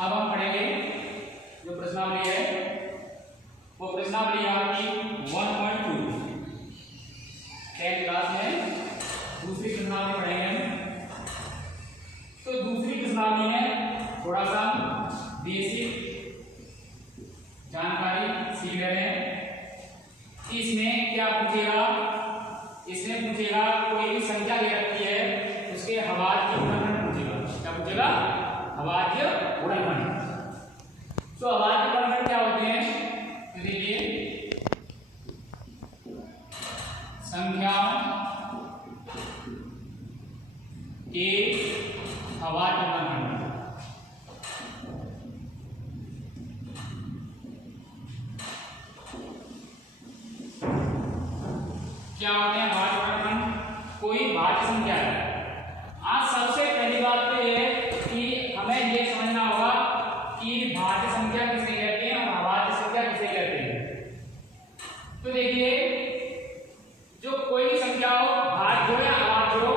अब हम पढ़ेंगे जो प्रश्नावली है वो प्रश्नावली आपकी 1.2 10th क्लास में दूसरी प्रश्नावली पढ़ेंगे हम। तो दूसरी प्रश्नावली है थोड़ा सा बेसिक जानकारी सीख रहे हैं। इसमें क्या पूछेगा, इसमें पूछेगा कोई भी संख्या दे रखी है उसके अभाज्य गुणनखंड पूछेगा। क्या पूछेगा? अभाज्य गुणनखंड। तो अभाज्य गुणनखंड क्या होते हैं? तो देखिए संख्या के अभाज्य गुणनखंड क्या होते हैं? भाज्य गुणनखंड कोई भाज्य संख्या है। आज सबसे पहली बात तो ये है कि हमें ये समझना होगा कि भाज्य संख्या किसे कहते हैं और अभाज्य संख्या किसे कहते हैं। तो देखिए जो कोई भी संख्या हो, भाज्य हो या अभाज्य हो,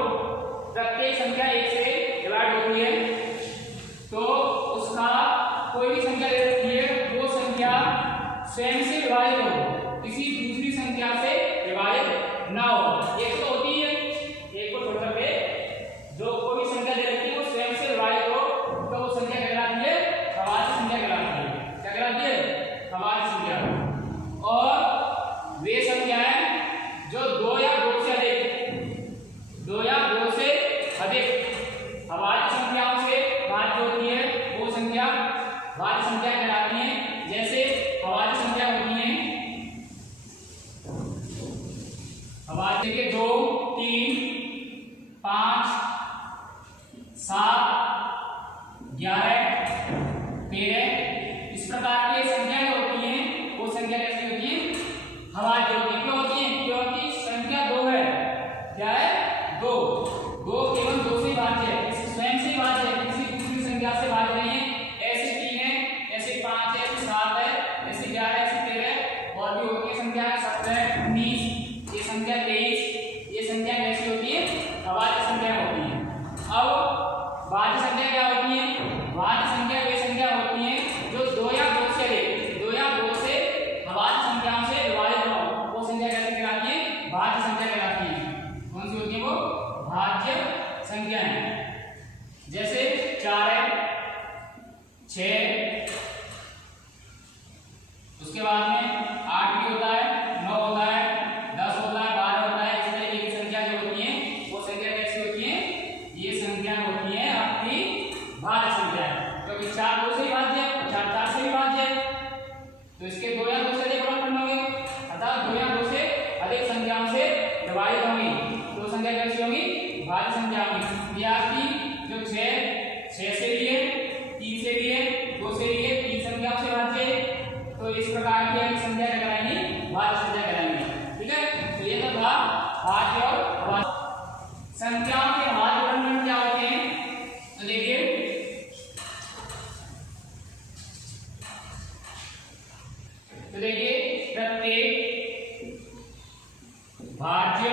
प्रत्येक संख्या एक से डिवाइड होती है। तो उसका कोई भी संख्या ले रखी है वो संख्या स्वयं से विभाजित हो, किसी दूसरी संख्या से विभाजित ना हो। एक तो होती है, एक को छोड़ करके जो कोई भी संख्या दे रखी है वो स्वयं से विभाजित हो तो वो संख्या कहलाती है अभाज्य संख्या कहलाती है। क्या कहलाती है? अभाज्य संख्या। और वे संख्याएं जो दो या दो से अधिक अभाज्य संख्याओं से भाज्य होती है वो संख्या भाज्य संख्या कहलाती है। जैसे अभाज्य संख्या होती है अभाज्य के 2, 3, 5, 7, 11, 13 इस प्रकार की संख्याएं होती हैं। वो संख्या कैसी होती है? अभाज्य होती है। क्यों होती है? क्योंकि संख्या 2 है। क्या है? 2 केवल 2 से भाज्य है, स्वयं से भाज्य है, किसी दूसरी संख्या से भाज्य नहीं है। ऐसे 3 है, ऐसे 5 है, ऐसे 7 है, ऐसे 11, ऐसे 13 और भी होती है संख्या 17, 19, ये संख्या 23। ये संख्या कैसी होती है? अभाज्य संख्या होती है। अब भाज्य संख्या क्या होती है? भाज्य संख्या वे संख्या होती है जो 2 या 2 से अभाज्य संख्याओं से विभाजित हो। वो संख्या कैसे कहलाती है? भाज्य संख्या कहलाती है। कौन सी होती है वो? भाज्य संख्याएं। जैसे 4 है, 6, उसके बाद में 8 भी होता है, 9 होता है, 10 होता है, 12 होता है। इस तरीके की संख्या जो होती है वो संख्या कैसी होती है? ये संख्या होती है आपकी भाज्य संख्या। क्योंकि 4 2 से भाज्य है, 4 से भी भाज्य है, तो इसके 2 या 2 से अधिक गुणनखंड होंगे, अर्थात 2 या 2 से अधिक संख्याओं से विभाजित होंगी तो संख्या कैसी होगी? भाज्य संख्या होगी। ये आपकी जो 6 से भी है, 3 से भी है, 2 से भी है, 3 संख्याओं से भाज्य है। तो इस प्रकार की अधिक संख्या कहलाएंगी भाज्य संख्या कहलाएंगी। ठीक है, तो ये तो था भाज्य और अभाज्य संख्याओं के भाज्य गुणनखंड क्या होते हैं। तो देखिए प्रत्येक भाज्य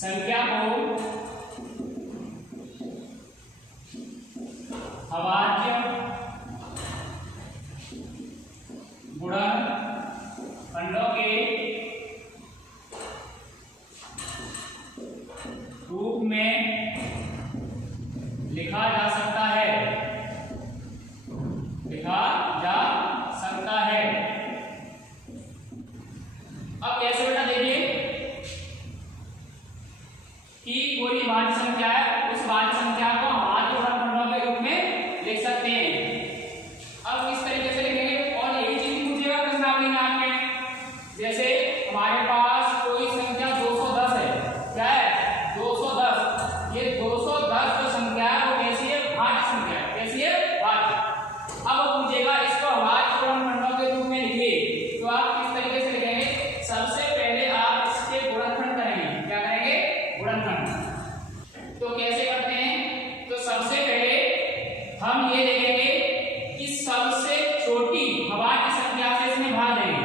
संख्या को अभाज्य गुणनखंडों के रूप में लिखा जा सकता है। अब कैसे बेटा? देखिए कि कोई भी भाज्य संख्या है उस भाज्य संख्या को अभाज्य गुणनखंडों के रूप में लिख सकते हैं। अब किस तरीके से लिखेंगे? और यही चीज पूछेगा प्रश्नावली में आपके। जैसे हमारे पास कोई संख्या 210 है। क्या है? 210। ये 210 जो संख्या है वो कैसी है? भाज्य संख्या है। कैसी है? भाज्य। अब पूछेगा इसको अभाज्य गुणनखंडों के रूप में लिखिए, तो आप किस तरीके से लिखेंगे? सबसे पहले आप इसके गुणनखंड करेंगे। क्या करेंगे? गुणनखंड। तो कैसे करते हैं? तो सबसे पहले हम ये देखेंगे कि सबसे छोटी अभाज्य संख्या से इसमें भाग देंगे।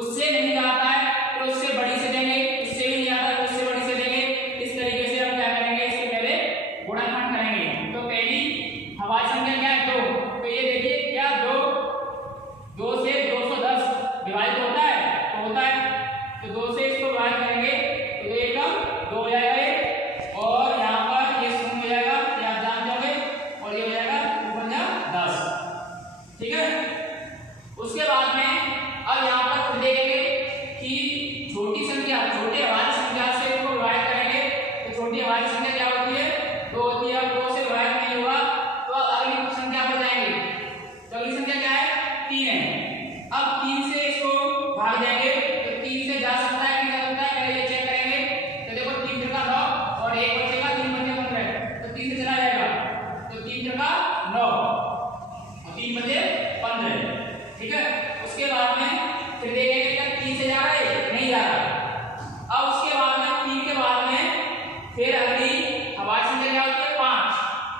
उससे नहीं आता है तो उससे बड़ी से देंगे, उससे भी नहीं आता है तो उससे बड़ी से देंगे। इस तरीके से हम क्या करेंगे? इसके पहले गुणनखंड करेंगे। तो पहली अभाज्य संख्या 3 9 और 3 बजे 15, ठीक है। उसके बाद में फिर देखेंगे क्या 3 से जा रहा है, नहीं जा रहा। अब उसके बाद में 3 के बाद में फिर अगली हवाई संख्या क्या होती है 5,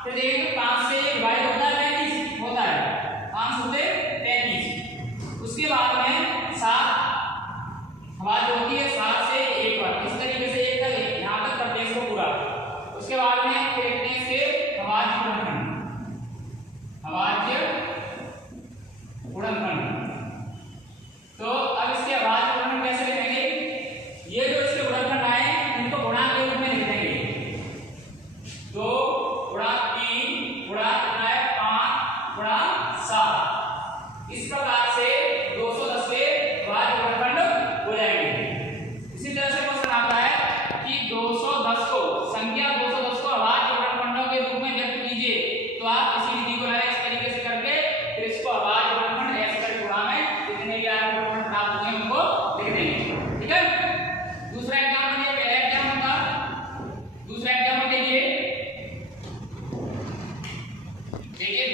फिर देखेंगे 5 से ये डिवाइड होता है 35 होता है, 5 होते 35। उसके बाद में 7 हवा जो होती है 7 से 1 बार, इस तरीके से एक तक यहाँ तक करते हैं इसको पूरा। उसके बाद में फिर लिखते हैं इसे अभाज्य गुणनखंड। तो अब इसके अभाज्य गुणनखंड कैसे लिखेंगे, ये जो इसके गुणनखंड आए इनको गुणांक के रूप में लिख देंगे। 2 गुणा 3 गुणा कितना है 5 गुणा 7, इस प्रकार से 210 के अभाज्य गुणनखंड हो जाएंगे। इसी तरह से क्वेश्चन आता है कि 210 को संख्या 210 को अभाज्य गुणनखंडों के रूप में व्यक्त कीजिए, तो आप इसी विधि को इस तरीके से करके फिर इसको अभाज्य गुणनखंड ऐसे करके गुणा में जितने भी आपको गुणनखंड प्राप्त होंगे उनको लिख देंगे, ठीक है। दूसरा एग्जांपल ये पहला एग्जांपल था, दूसरा एग्जांपल देखिए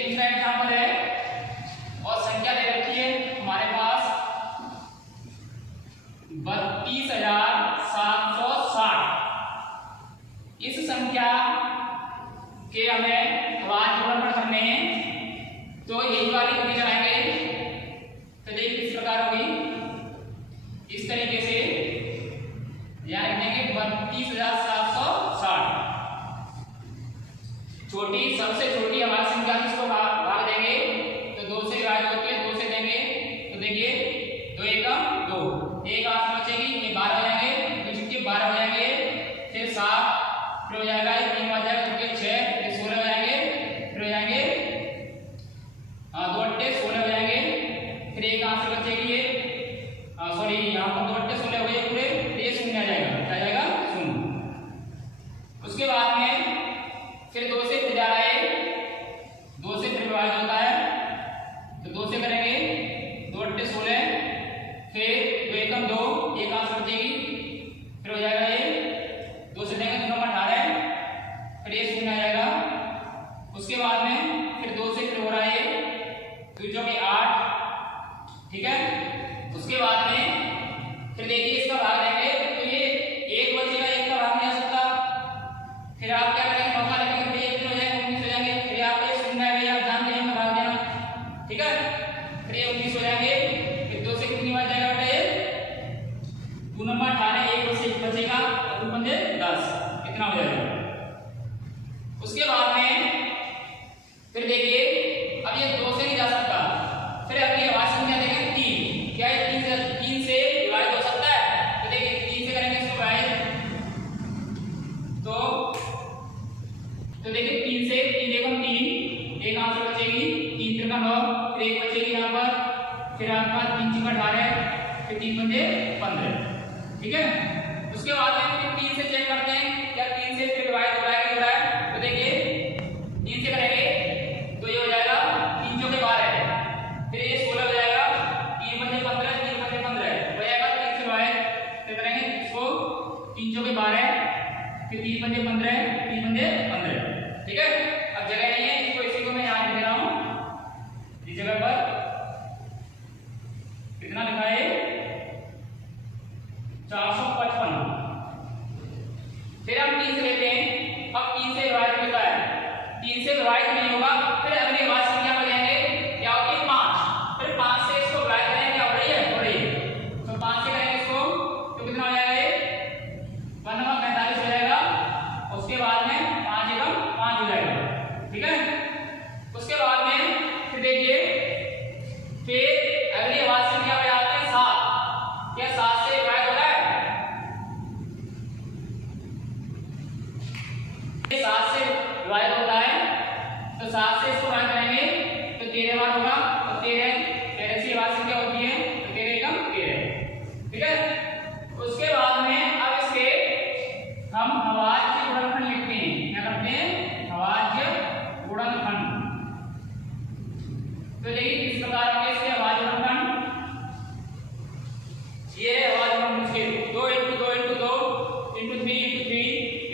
दूसरा एग्जांपल है और संख्या दे रखी है हमारे पास 32,760। इस संख्या के हमें अभाज्य गुणनखंड करने हैं, तो यही वाली विधि चलाएंगे। तो देखिए किस प्रकार होगी, इस तरीके से यहाँ लिख देंगे 32,760। छोटी सबसे छोटी अभाज्य संख्या इसको भाग देंगे, तो 2 से भाग होती है 2 से देंगे, तो देखिए 2 एकम 2, एक आंसर बचेगी, ये 12 हो जाएंगे, तो जिसके 12 हो जाएंगे, फिर 7 फिर हो जाएगा, ये 3 हो जाएगा, तो 6 फिर 16 हो जाएंगे, फिर हो जाएंगे 2 अट्टे 16 हो जाएंगे, फिर एक आंसर बचेगी ये सॉरी यहाँ पर 2 अट्टे 16 हो गए पूरे, फिर ये 0 आ जाएगा, क्या जाएगा 0। उसके बाद में फिर 2 से फिर जा रहा है, 2 से फिर विभाजित होता है, तो 2 से करेंगे 2 अट्टे 16, फिर 2 एकम 2, एक आंसर बचेगी, फिर हो जाएगा ये 2 से देंगे 2 नंबर 18, फिर ये 0 आ जाएगा। उसके बाद में फिर 2 से फिर हो रहा है 2 चौके 8, ठीक है। उसके बाद में फिर देखिए इसका भाग देंगे, तो ये 1 बचेगा, 1 का भाग नहीं आ सकता, फिर आप क्या करेंगे मौका लगेगा, फिर 1 हो जाएगा 19 हो जाएंगे, फिर आप ये 0 आएगा, आप जानते हैं भाग देना, ठीक है। फिर ये 19 हो जाएंगे, फिर 2 से कितनी बार जाएगा बेटा ये 2 नंबर 18, 1 बचेगा, 2 पंजे 10, इतना हो जाएगा। उसके बाद में फिर देखिए अब ये 2 से नहीं जा सकता, फिर अगली अभाज्य संख्या देखें 3, क्या है 3 से डिवाइड हो सकता है, तो देखिए 3 से करेंगे इसको डिवाइड, तो देखिए 3 से 3 एकम 3, एक आंसर बचेगी, 3 त्रिका 9, फिर 1 बचेगी यहाँ पर, फिर आपका 3 चौका 18, फिर 3 पंजे 15, ठीक है। उसके बाद में फिर 3 से चेक करते हैं क्या 3 से फिर डिवाइड हो रहा है कि हो रहा है, तो देखिए 3 से करेंगे तो ये हो जाएगा 3 चौके 12, फिर ये 16 हो जाएगा, 3 पंजे 15, 3 पंजे 15 हो जाएगा, 3 से डिवाइड फिर करेंगे इसको 3 चौके 12, फिर 3 पंजे 15, 3 पंजे 15, ठीक है। अब जगह नहीं है, इसको इसी को मैं यहाँ लिख दे रहा हूँ, इस जगह पर कितना लिखा है 455। फिर हम 3 से लेते हैं, अब 3 से विभाजित होता है, 3 से विभाजित नहीं होगा, फिर अगली अभाज्य संख्या पर जाएंगे, क्या होती है 5, फिर 5 से इसको विभाजित करेंगे, क्या हो रही है, तो 5 से करेंगे इसको, तो कितना हो जाएगा ये 1 नंबर 45 हो जाएगा। उसके बाद में 5 एकम 5 हो जाएगा, ठीक है। उसके बाद में फिर देखिए फिर अगली अभाज्य संख्या पे आते हैं 7, क्या 7 से डिवाइड हो रहा है, 7 से डिवाइड होता है, तो 7 से इसको डिवाइड करेंगे तो 13 बार होगा, तो 13 से अभाज्य संख्या होती है, तो 13 एकम 13, ठीक है। उसके बाद में अब इसके हम अभाज्य गुणनखंड लिखते हैं, क्या करते हैं अभाज्य गुणनखंड। तो देखिए किस प्रकार होंगे इसके अभाज्य गुणनखंड, ये है अभाज्य गुणनखंड इसके 2 × 2 × 2 × 3 × 3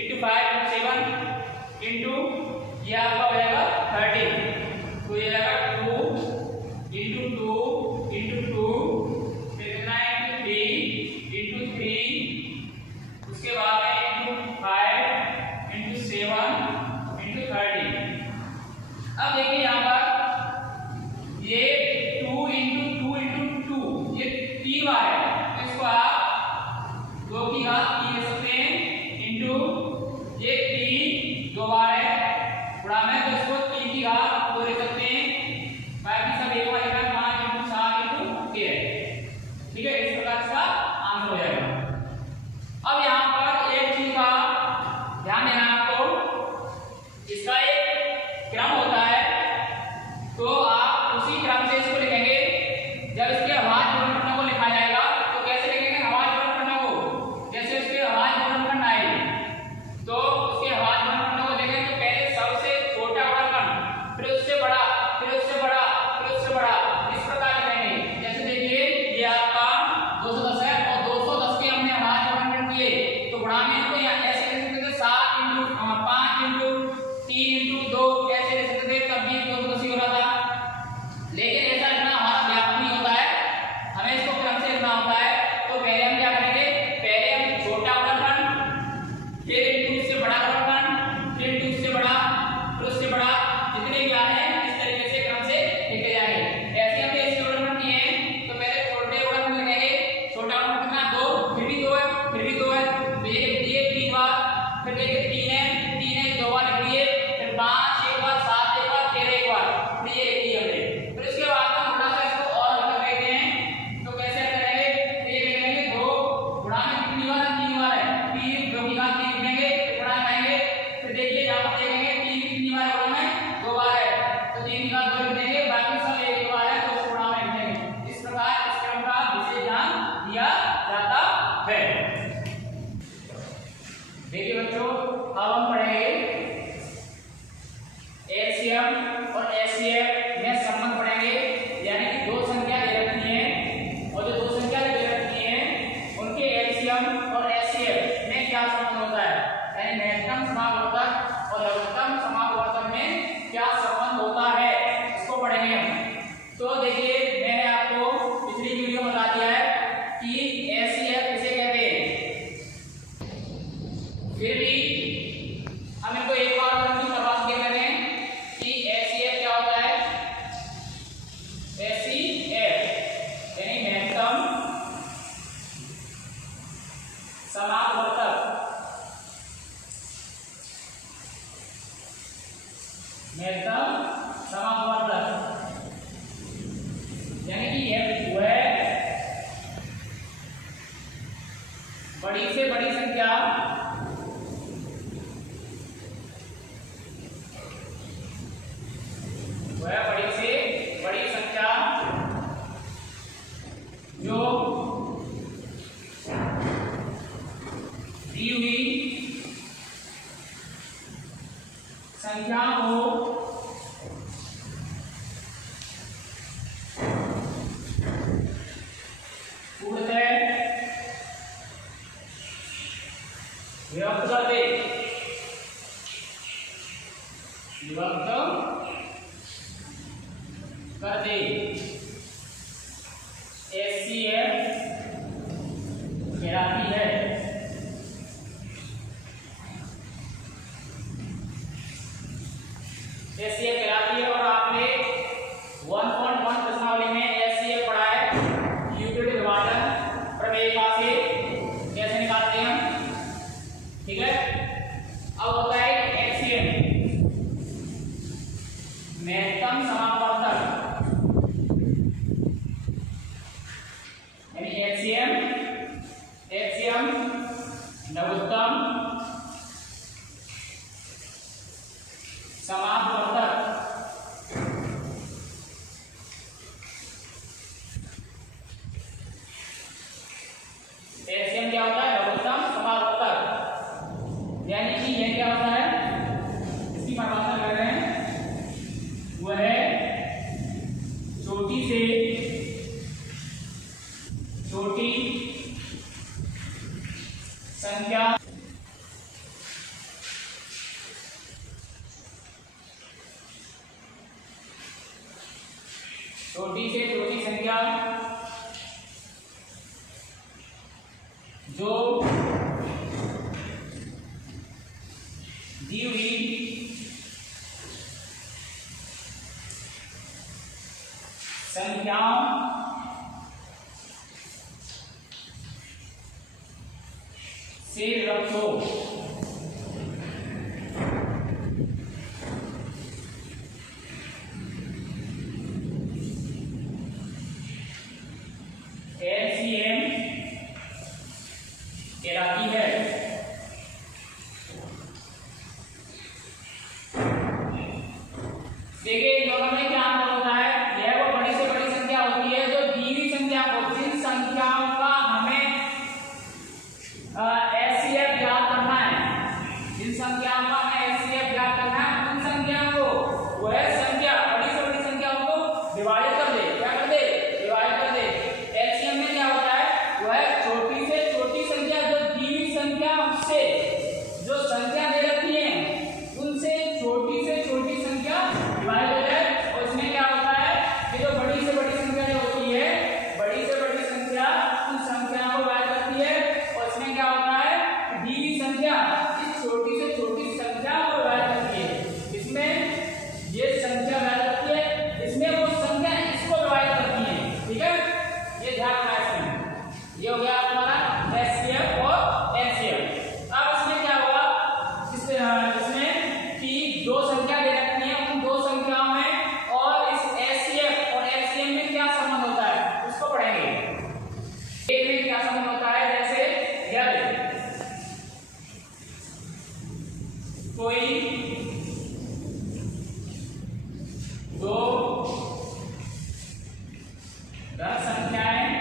× 5 × 7 × ये आपका हो जाएगा 30, अब देखिए यहाँ पर ये 2 इंटू 2 इंटू 2 ये 3 बार है, तो इसको आप 2 की घात 3 ले सकते हैं इंटू ये 3 2 बार है गुणा में, तो इसको 3 की घात 2 ले सकते हैं, बाकी सब एक बार 5 इंटू 7 इंटू 13। ठीक है, इस प्रकार इसका आंसर हो जाएगा। अब यहाँ पर एक चीज का ध्यान देना आपको, इसका एक क्रम होता है, तो आप उसी क्रम से इसको लिखेंगे। जब इसके अभाज्य गुणनखंडों को लिखा जाएगा तो कैसे लिखेंगे अभाज्य गुणनखंडों को, जैसे उसके अभाज्य गुणनखंड आएंगे तो उसके अभाज्य गुणनखंडों को देखें तो पहले सबसे छोटा गुणनखंड, फिर उससे बड़ा, फिर उससे बड़ा, फिर उससे बड़ा, इस प्रकार लिखेंगे। जैसे देखिए ये आपका 210 है और 210 के हमने अभाज्य गुणनखंड किए, तो गुणा में इनको ऐसे लिख सकते थे 7 इंटू 5 इंटू 3 इंटू 2 ऐसे लिख सकते थे, तब भी 210 ही हो रहा था। लेकिन ऐसा लिखना हमारा व्यापक नहीं होता है, हमें इसको क्रम से लिखना होता है। तो पहले हम क्या करेंगे, पहले हम छोटा गुणनखंड, फिर इंटू उससे बड़ा गुणनखंड, फिर इंटू उससे बड़ा, फिर उससे बड़ा, जितने भी आ रहे हैं इस तरीके से क्रम से लिखे जाएंगे। ऐसे हमने इसके गुणनखंड किए हैं, तो पहले छोटे गुणनखंड लिखेंगे, छोटा गुणनखंड कितना 2, फिर भी 2 है, फिर भी 2 है, तो ये लिख दिए 3 बार, फिर देखिए 3 है 2 बार लिख दिए, फिर 5 एक बार, 7 एक बार, 13 एक बार, फिर ये लिख दिए हमने। फिर इसके बाद हम थोड़ा सा इसको और हल्का करते हैं, तो कैसे करेंगे, तो ये लिखेंगे 2 गुणा में कितनी बार है, 3 बार है, 3 2 की घात 3 लिखेंगे, गुणा करेंगे, फिर देखिए यहाँ पर देखेंगे 3 कितनी बार है, गुणा में 2 बार है, तो 3 की घात 2 लिख देंगे, बाकी सब एक बार है तो उसको गुणा में लिख देंगे। इस प्रकार इस क्रम का विशेष ध्यान दिया जाता है। देखिए बच्चों, अब हम पढ़ेंगे एलसीएम और एचसीएफ में संबंध पढ़ेंगे, यानी कि दो संख्या दे रखी है और जो दो संख्या दे रखी है उनके एलसीएम और एचसीएफ में क्या संबंध होता है, यानी महत्तम समापवर्तक और लघुत्तम समापवर्तक में क्या संबंध होता है, इसको पढ़ेंगे हम। तो देखिए मैंने आपको पिछली वीडियो में बता दिया है कि एचसीएफ किसे कहते हैं, फिर भी हम इनको एक बार और प्रवास देख लेते हैं कि एचसीएफ क्या होता है। एचसीएफ यानी महत्तम समापवर्तक, महत्तम समापवर्तक, यानी कि यह वह बड़ी से बड़ी संख्या जो दी हुई संख्या को पूर्णतः विभक्त कर दे, विभक्त कर दे, एचसीएफ कहलाती है। एचसीएफ कहलाती है और आपने 1.1 प्रश्नावली में एचसीएफ पढ़ा है, यूक्लिड विभाजन प्रमेय का से कैसे निकालते हैं हम, ठीक है। अब होता है एचसीएम, महत्तम समापवर्तक, यानी एचसीएम लघुत्तम समापवर्तक। एचसीएम क्या होता है, लघुत्तम समापवर्तक, यानी कि यह क्या होता है, इसकी परिभाषा कर रहे हैं, वह छोटी से छोटी संख्या जो दी हुई संख्याओं से रखो। एलसीएम कहलाती है। देखिए इन दोनों में क्या अंतर होता है। यह वो बड़ी से बड़ी संख्या होती है जो दी हुई संख्या को, जिन संख्याओं का हमें एचसीएफ ज्ञात करना है, जिन संख्याओं का हमें एचसीएफ ज्ञात करना है, उन संख्याओं को वह संख्या बड़ी से बड़ी संख्याओं को डिवाइड कर दे। क्या कर दे? डिवाइड कर दे। एचसीएफ में क्या होता है? वह छोटी से छोटी संख्या जो दी हुई संख्या उससे जो संख्या दे रखी है उनसे छोटी से छोटी संख्या डिवाइड हो जाए। और इसमें क्या होता है कि जो बड़ी से बड़ी संख्या जो होती है, बड़ी से बड़ी संख्या उन संख्याओं को डिवाइड करती है। और इसमें क्या होता है? दी हुई संख्या इस छोटी से छोटी संख्या को डिवाइड करती है। इसमें ये संख्या डिवाइड करती है, इसमें वो संख्या इसको डिवाइड करती है। ठीक है, ये ध्यान रखना है। इसमें ये हो गया हमारा एचसीएफ और एचसीएफ। अब इसमें क्या होगा? इसमें कि दो संख्या दे रखी है, उन दो संख्याओं में और इस एचसीएफ और एचसीएफ में क्या संबंध होता है उसको पढ़ेंगे। एक में क्या संबंध होता है, जैसे यदि कोई दो धन संख्याएं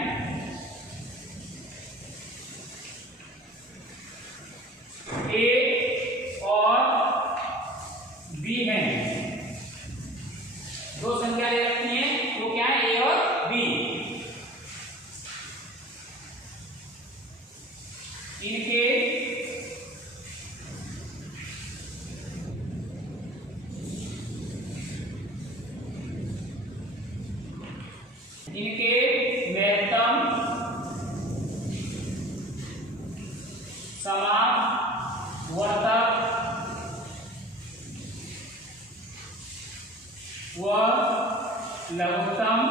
ए और बी हैं, दो संख्या ले रखी हैं, वो क्या है? ए और बी। इनके महत्तम समावर्तक व लघुत्तम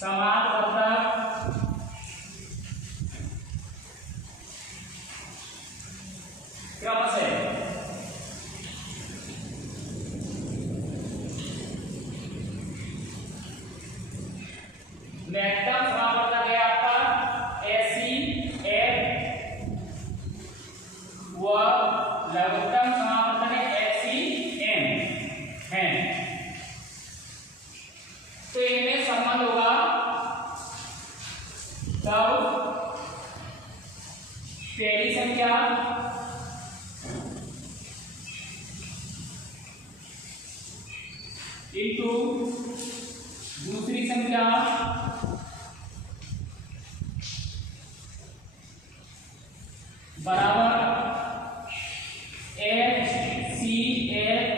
समावर्तक क्रम से महत्तम समावर्तक है आपका एचसीएफ व लघुत्तम समावर्तक है एचसीएम है। तो इनमें संबंध होगा तब पहली संख्या इंटू दूसरी संख्या बराबर एचसीएफ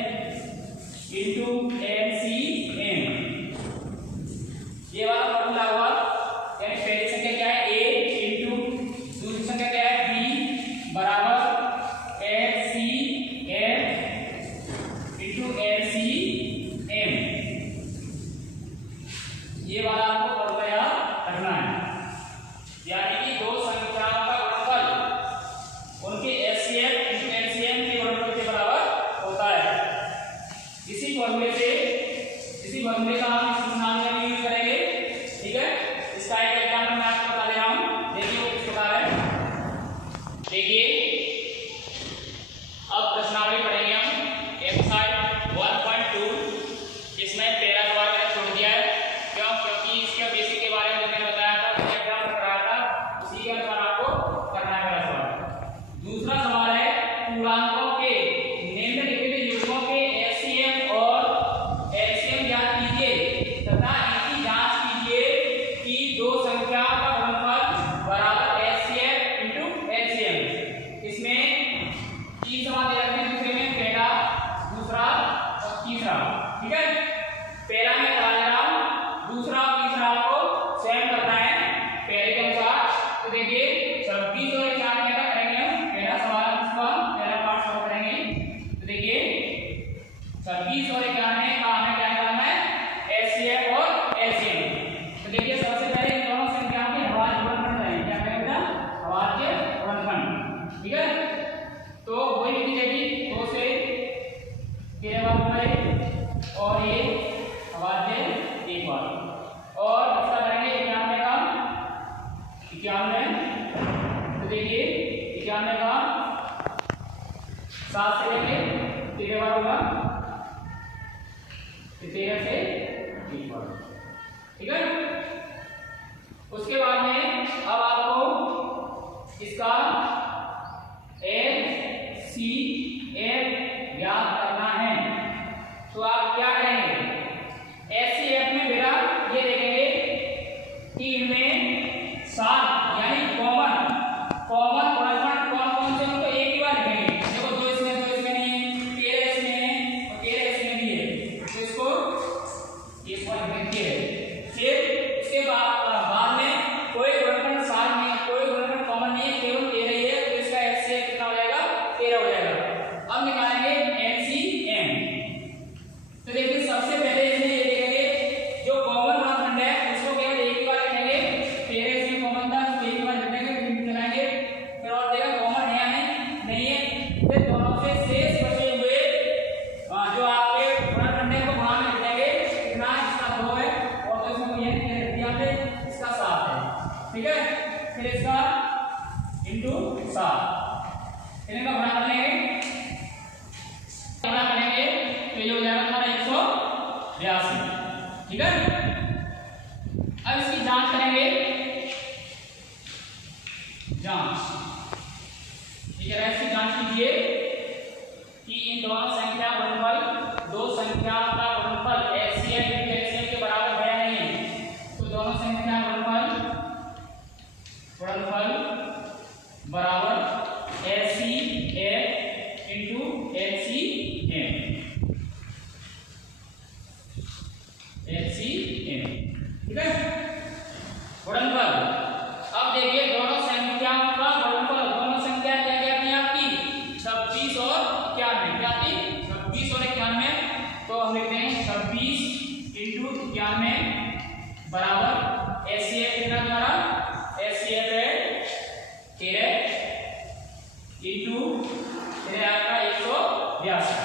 इंटू एचसीएम। ये वाला फॉर्मूला हुआ, यानी पहली संख्या क्या है? ए इंटू दूसरी संख्या क्या है? बी बराबर एचसीएफ इंटू एचसीएम। ये वाला आपको फॉर्मूला याद करना है, यानी कि दो संख्याओं का गुणनफल उनके एचसीएफ इंटू एचसीएम के गुणनफल के बराबर होता है। इसी फॉर्मूले का हम इस नाम में यूज करेंगे। ठीक है, इसका एक एग्जांपल मैं आपको बता दे रहा हूं। देखिए वो किस प्रकार है। देखिए अब प्रश्नावली पढ़ेंगे हम एक्सरसाइज 1.2। इसमें पहला सवाल मैंने छोड़ दिया है, क्यों? क्योंकि इसके बेसिक के बारे में जो मैंने बताया था, उसी एग्जाम में पढ़ाया था, उसी के अनुसार आपको करना है पहला सवाल। दूसरा सवाल है पूर्णांकों के निम्नलिखित युग्मों के एचसीएफ और एचसीएम ज्ञात कीजिए तथा इनकी जांच कीजिए कि दो संख्याओं का गुणनफल बराबर एचसीएफ इंटू एचसीएम। इसमें तीन सवाल दे रखे हैं, दूसरे में पहला, दूसरा और तीसरा। ठीक है, पहला मैं करा ले रहा हूं, दूसरा और तीसरा आपको सेम करना है पहले के अनुसार। तो देखिए 26 और 4 में करेंगे हम पहला सवाल, पहला पार्ट सॉल्व करेंगे। तो देखिए 26 और 91 का हमें क्या करना है, एचसीएफ और एलसीएम। तो देखिए सबसे पहले इन दोनों संख्याओं के अभाज्य गुणनफल करें। क्या करेंगे, अभाज्य गुणनफल। ठीक है, तो वही लिख लीजिए 2 से 13 बार बनाए और ये अभाज्य 1 बार, और इसका करेंगे 91 का 91। तो देखिए 91 का 7 से लेके 13 बार होगा, 13 से 1 बार। ठीक है, उसके बाद में अब आपको इसका एच सी एफ ज्ञात करना है। तो आप क्या करेंगे, एच सी एफ में बेटा ये देखेंगे कि इनमें 7 यानी कॉमन गुणनफल कौन कौन से, उनको एक ही बार लिखेंगे। देखो 2 इसमें 2 इसमें नहीं है, 13 इसमें है और 13 इसमें भी है, तो इसको एक बार लिखिए। फिर उसके बाद में कोई गुणनफल 7 नहीं है, कोई गुणनफल कॉमन नहीं है, केवल 13 ही है, तो इसका एचसीएफ कितना हो जाएगा, 13 हो जाएगा। अब निकालेंगे एलसीएम। तो देखिए सबसे पहले इसमें ये देखेंगे जो कॉमन गुणनफल है उसको केवल एक ही बार लिखेंगे। 13 इसमें कॉमन था, तो एक ही बार लिखेंगे, फिर लगाएंगे, फिर और देखा कॉमन है या नहीं है। फिर दोनों से शेष बचे हुए जो आपके गुणनफल है को भाग में लिख देंगे। कितना, इसका 2 है और तो इसमें कोई है नहीं, दिया पे इसका 7 है। ठीक है, फिर इसका इंटू 7, इनका गुणा करेंगे, तो ये हो जाएगा हमारा 182। ठीक है, अब इसकी जांच करेंगे, जांच। ठीक है, इसकी जांच कीजिए कि इन दोनों संख्या गुणनफल, दो संख्या का गुणनफल एचसीएफ एलसीएम के बराबर है या नहीं। तो दोनों संख्या गुणनफल बराबर एचसीएफ इंटू एलसीएम। ठीक है, गुणनफल। अब देखिए दोनों संख्याओं का गुणनफल, दोनों संख्या क्या क्या थी आपकी, 26 और 91। क्या थी, 26 और 91। तो हम लिखते हैं 26 इंटू 91 बराबर एचसीएफ कितना हमारा, एचसीएफ है 13 इंटू 13 आपका 182।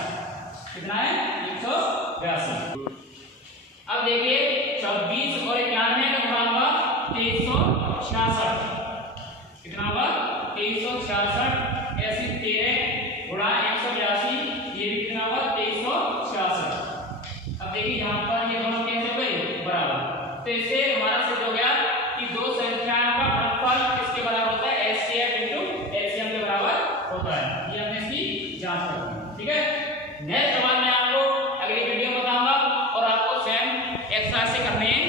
कितना है, 182। अब देखिए 26 और 91 का गुणा होगा 2366। कितना होगा, 2366। ऐसे 13 गुणा 182, ये भी कितना होगा, 2366। अब देखिए यहाँ पर ये दोनों कैसे हो गए, बराबर। तो इससे हमारा सिद्ध हो गया कि दो संख्याओं का गुणनफल किसके बराबर होता है, एचसीएफ इंटू एलसीएम के बराबर होता है। ये हमने इसकी जांच कर दी। ठीक है, नेक्स्ट सवाल मैं आपको अगली वीडियो में बताऊंगा और आपको सेम एक्सरसाइज से करने हैं।